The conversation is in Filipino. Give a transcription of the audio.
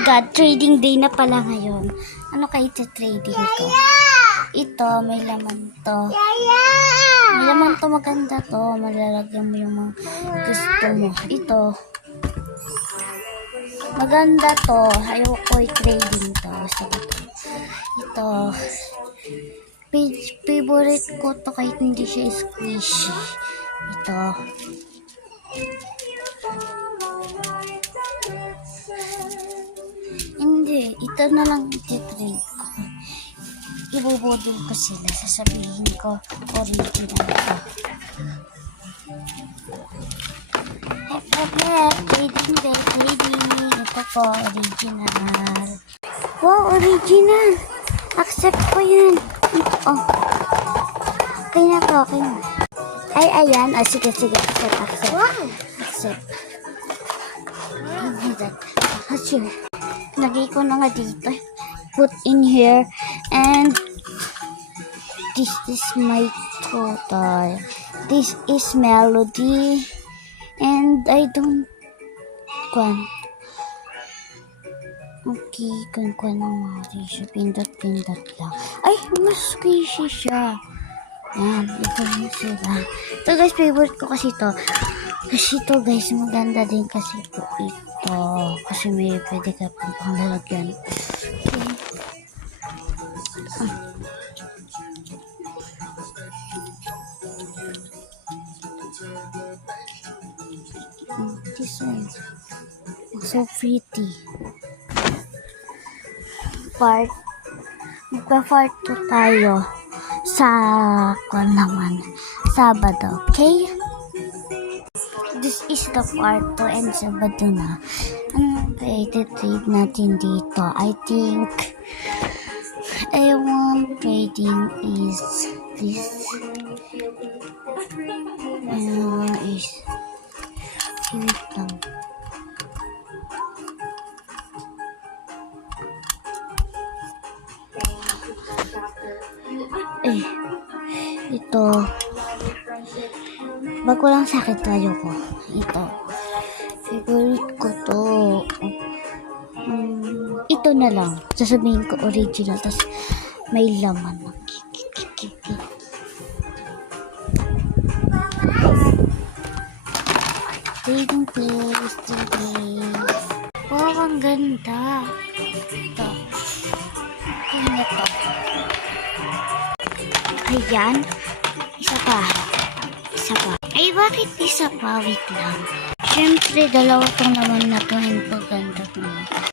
God, trading day na pala ngayon. Ano kayo trading ko? Ito, may laman to. May laman to, maganda to. Malalagyan mo yung mga gusto mo. Ito, maganda to. Ayoko i-trading to. Gusto ko to. Ito, favorite ko to kahit hindi siya squishy. Ito. Hindi, ito na lang i-trade ko. Ibubudol ko sila. Sasabihin ko, original ko. Trading day, trading. Ito po, original. Wow, original. Accept ko yan. Oh. Okay na po, okay na. Ay, ayan. Oh, sige. Accept. Wow. Accept. Sige. Lagay ko na nga dito. Put in here. And this is my total. This is melody. And I don't okay, kuan ng mga siya. Pindot lang. Ay, mas squishy siya. Yan, ito yung sila. Ito guys, favorite ko kasi ito. Kasi ito guys, maganda din kasi po ito. Kasi may pwede ka pang lalagyan. This one. So pretty. Magpa-part 2 tayo sa naman Sabado, okay? This is the part 2 and Sabado na. Ano i-trade natin dito? I think one trading is this. Is wait lang. Ito. Bago lang sa akin tayo ko. Ito. Favorite ko to. Ito na lang. Sasabihin ko original. Tapos may laman. Trading place. Wow, ang ganda. Ito. Ano to? Ayan. Isa pa. Ay, bakit isa pa? Wait lang. Siyempre, dalawa tong naman na to. Ang paganda to.